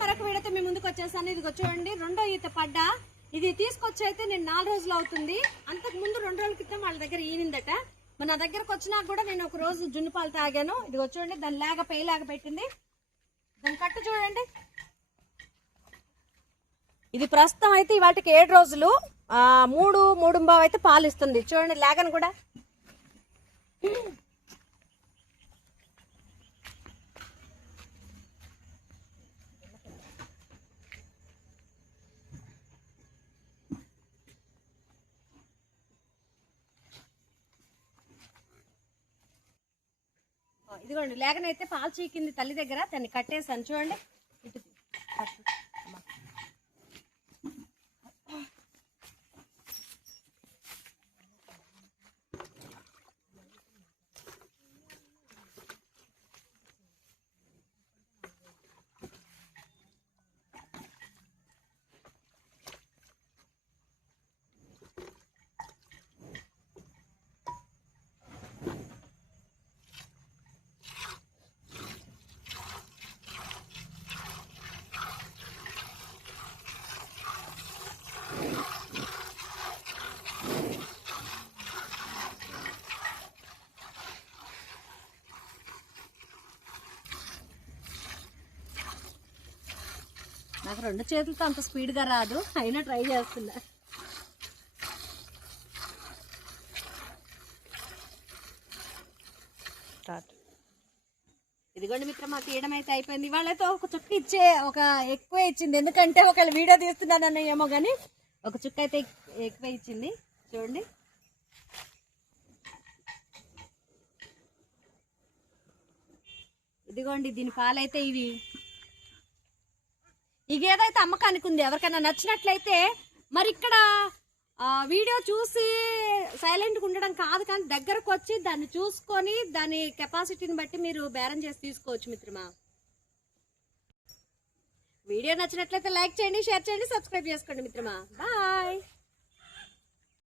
మరొక వీడియోతో మీ ముందుకు వచ్చేసాను. ఇది చూడండి రెండో ఈత పడ్డా. ఇది తీసుకొచ్చి అయితే నేను నాలుగు రోజులు అవుతుంది. అంతకు ముందు రెండు రోజుల క్రితం వాళ్ళ దగ్గర ఈనిందట. మన దగ్గరకు వచ్చినా కూడా నేను ఒక రోజు జున్ను పాలు తాగాను. ఇది చూడండి దాని లేక పేలాగ పెట్టింది. దాని కట్టు చూడండి. ఇది ప్రస్తుతం అయితే వాటికి ఏడు రోజులు. మూడు మూడు బావ అయితే పాలు ఇస్తుంది. చూడండి లేగను కూడా. ఇదిగోండి లేకనైతే పాలు చీకింది తల్లి దగ్గర దాన్ని కట్టేసాను చూడండి ఇటు నాకు రెండు చేతులతో అంత స్పీడ్గా రాదు అయినా ట్రై చేస్తున్నా. ఇదిగోండి మిత్రమా తీయడం అయితే అయిపోయింది. వాళ్ళైతే ఒక చుక్క ఇచ్చే ఒక ఎక్కువ ఇచ్చింది. ఎందుకంటే ఒకవేళ వీడియో తీస్తున్నానన్న ఏమో కానీ ఒక చుక్క అయితే ఎక్కువ ఇచ్చింది. చూడండి. ఇదిగోండి దీని పాలైతే ఇవి. ఇక ఏదైతే అమ్మకానికి ఉంది ఎవరికైనా నచ్చినట్లయితే మరి ఇక్కడ వీడియో చూసి సైలెంట్గా ఉండడం కాదు కానీ దగ్గరకు వచ్చి దాన్ని చూసుకొని దాని కెపాసిటీని బట్టి మీరు బేరం చేసి తీసుకోవచ్చు మిత్రమా. వీడియో నచ్చినట్లయితే లైక్ చేయండి షేర్ చేయండి సబ్స్క్రైబ్ చేసుకోండి మిత్రమా. బాయ్.